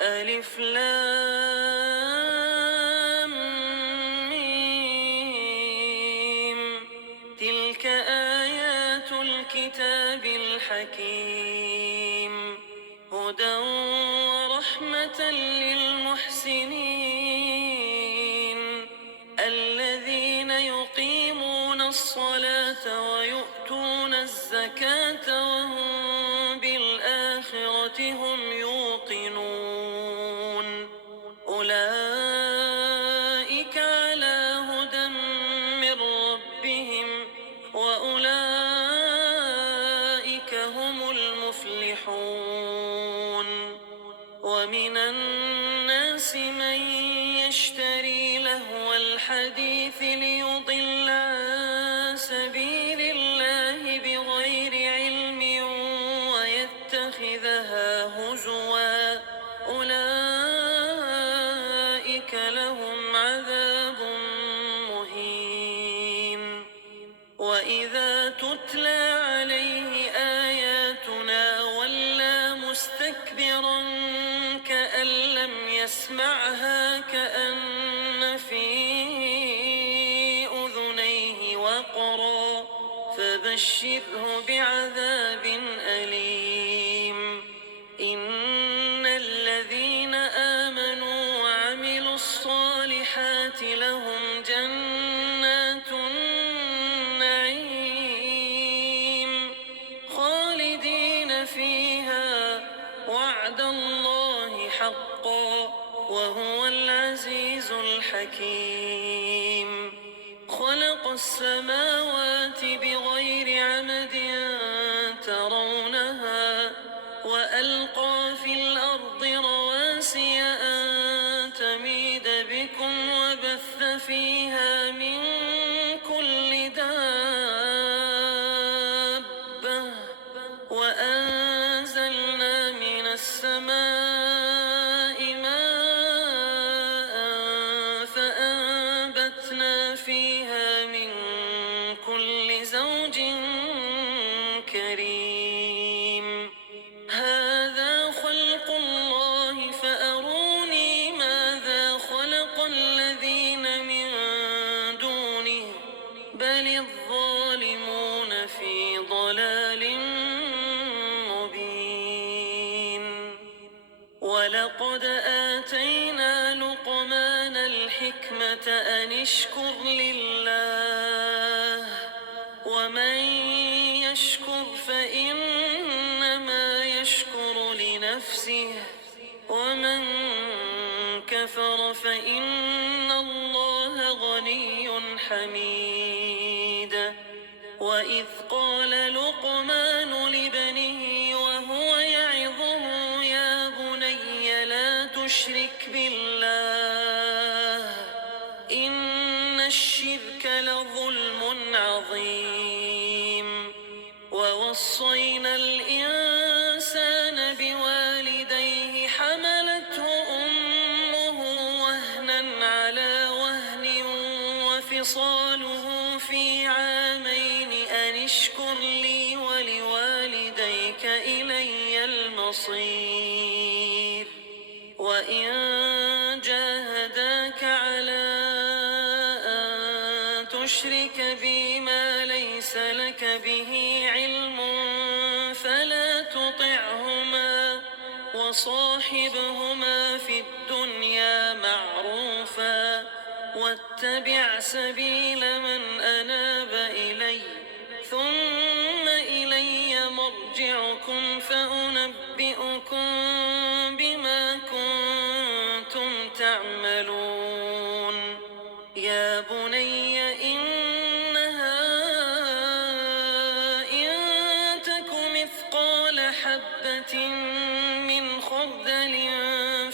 ألف لام ميم. تلك آيات الكتاب الحكيم، هدى ورحمة للمحسنين الذين يقيمون الصلاة ويؤتون الزكاة وهم بالآخرة هم يوقنون. أولئك على هدى من ربهم وأولئك هم المفلحون. ومن الناس من يشتري لهو الحديث ليضل عن سبيل الله بغير علم ويتخذها هزوا، أولئك لهم عذاب مهين. وإذا تتلى عليه آياتنا ولى مستكبرا كأن لم يسمعها كأن في أذنيه وقرا، فبشره بعذاب أليم. إن الذين آمنوا وعملوا الصالحات لهم جنات النعيم خالدين فيها، وعد الله حقا، وهو العزيز الحكيم. خلق السماوات بغير عمد ترونها، وألقى في الأرض رواسي أن تميد بكم وبث فيها من كل دابة، وأنزلنا من السماء ماء فأنبتنا فيها من كل زوج كريم. هذا خلق الله فأروني ماذا خلق الذين من دونه، بل الظالمون في ضلال مبين. ولقد آتينا لقمان الحكمة أن اشكر لله، ومن يشكر فإنما يشكر لنفسه، ومن كفر فإن الله غني حميد. وإذ قال لقمان لابنه وهو يعظه يا بني لا تشرك بالله إن الشرك لظلم عظيم. ووصينا الإنسان بوالديه حملته أمه وهنا على وهن وفصاله في عامين أن اشكر لي ولوالديك إلي المصير. وإن جاهداك على أن تشرك بي ما ليس لك به علم فلا تطعهما، وصاحبهما في الدنيا معروفا، واتبع سبيل من أناب إلي، ثم إلي مرجعكم فأنبئكم بما كنتم تعملون. يا بني إنها إن تك مثقال حبة من خردل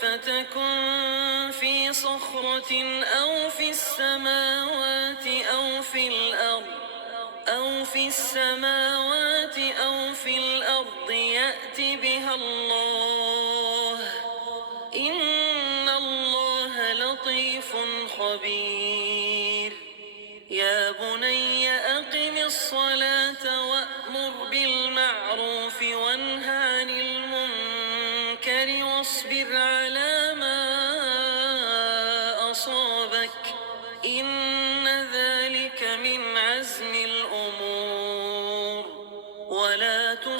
فتكن في صخرة أو في السماوات أو في الأرض يأت بها الله، إن الله لطيف خبير. يا بني أقم الصلاة وأمر بالمعروف وانه عن المنكر واصبر على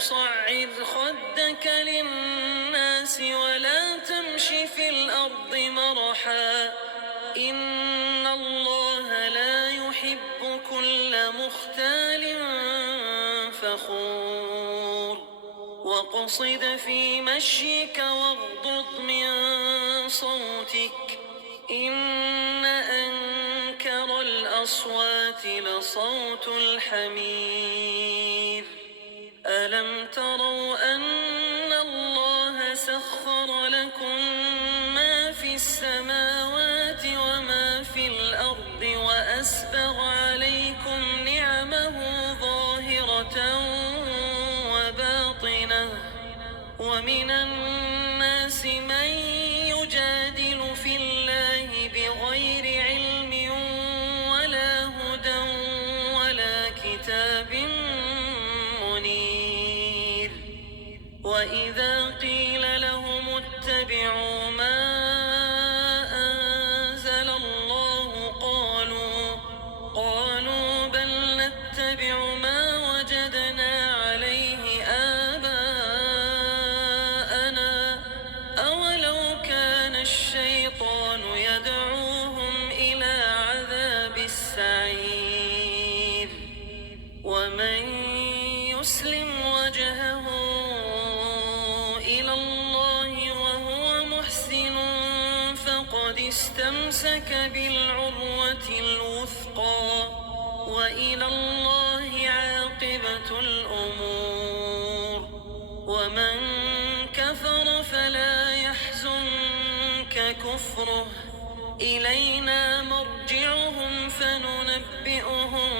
تصعر خدك للناس ولا تمش في الأرض مرحا إن الله لا يحب كل مختال فخور واقصد في مشيك واغضض من صوتك إن أنكر الأصوات لصوت الحمير ألم تروا أن الله سخر لكم ما في السماوات وما في الأرض وأسبغ عليكم نعمه ظاهرة وباطنة ومن الناس من يجادل في الله بغير علم ولا هدى ولا كتاب منير وإذا قيل لهم اتبعوا ما أنزل الله قالوا بل نتبع ما وجدنا عليه آباءنا أولو كان الشيطان يدعوهم إلى عذاب السعير ومن يسلم وجهه إلى الله وهو محسن فقد استمسك بالعروة الوثقى وإلى الله عاقبة الأمور ومن كفر فلا يحزنك كفره إلينا مرجعهم فننبئهم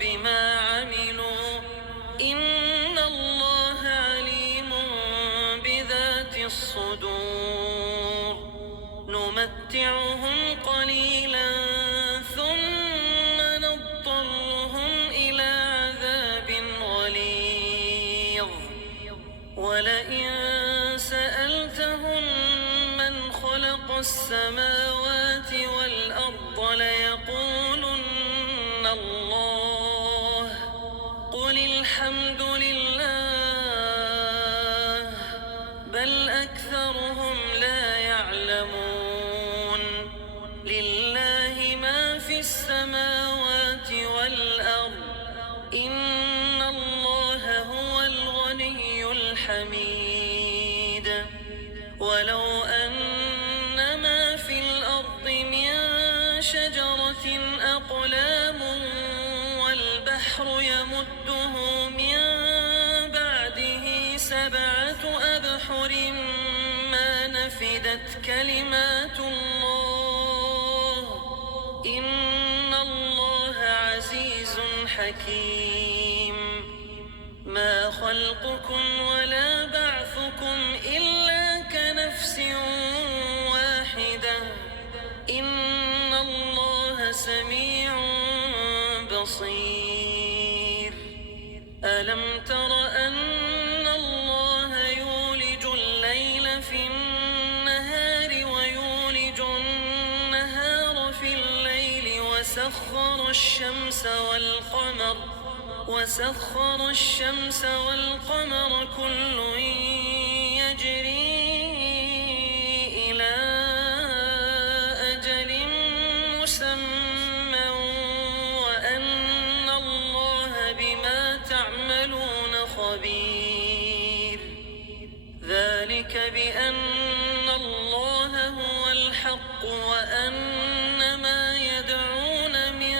بما عملوا إن الله عليم بذات الصدور نمتعهم قليلا ثم نضطرهم إلى عذاب غليظ ولئن سألتهم من خلق السماوات والأرض ليقولن الله قل الحمد لله بل أكثرهم لا يعلمون لله ما في السماوات والأرض إن الله هو الغني الحميد ولو أن ما في الأرض من شجرة أقلام والبحر يمده من بعده 7 أبحر ما نفدت كلمات الله إن الله عزيز حكيم ما خلقكم ولا بعثكم إلا كنفس واحدة إن الله سميع بصير ألم تر أن الله يولج الليل في النهار ويولج النهار في الليل وسخر الشمس والقمر كل يجري إلى أجل مسمى وأن الله بما تعملون خبير ذلك بأن الله هو الحق وأن ما يدعون من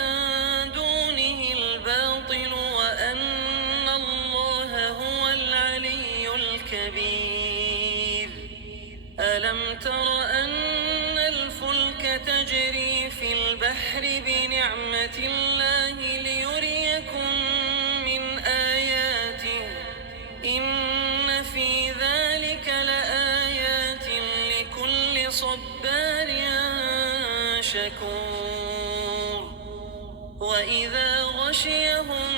دونه الباطل وأن الله هو العلي الكبير ألم تر أن الفلك تجري في البحر بنعمة الله ليريكم من آياته إن في ذلك لآيات لكل صبار شكور وإذا غشيهم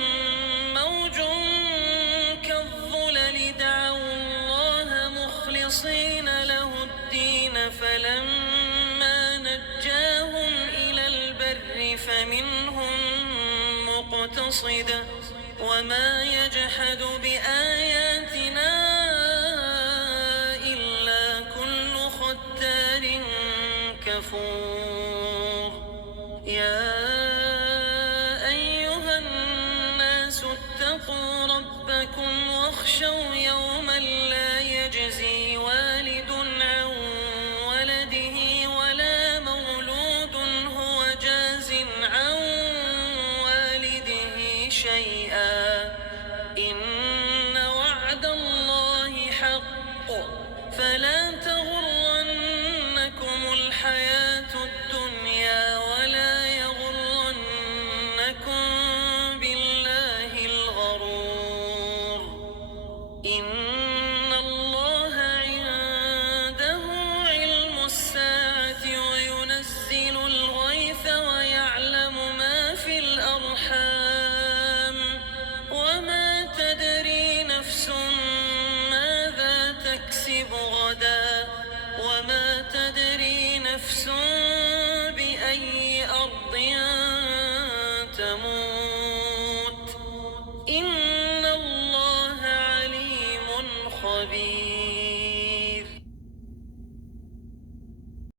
موج كالظلل دعوا الله مخلصين له الدين فلما نجاهم إلى البر فمنهم وما يجحد بآياتنا إلا كل ختار كفور. يا أيها الناس اتقوا ربكم واخشوا يوما لا يجزي والد عن ولده ولا مولود هو جاز عن والده شيئا، إن وعد الله حق، فلا تغرنكم الحياة الدنيا ولا يغرنكم بالله الغرور. إن الله عنده علم الساعة وينزل الغيث ويعلم ما في الأرحام، وما تدري نفس ماذا تكسب غدا، وما تدري نفس بأي أرض تموت. إن الله عليم خبير.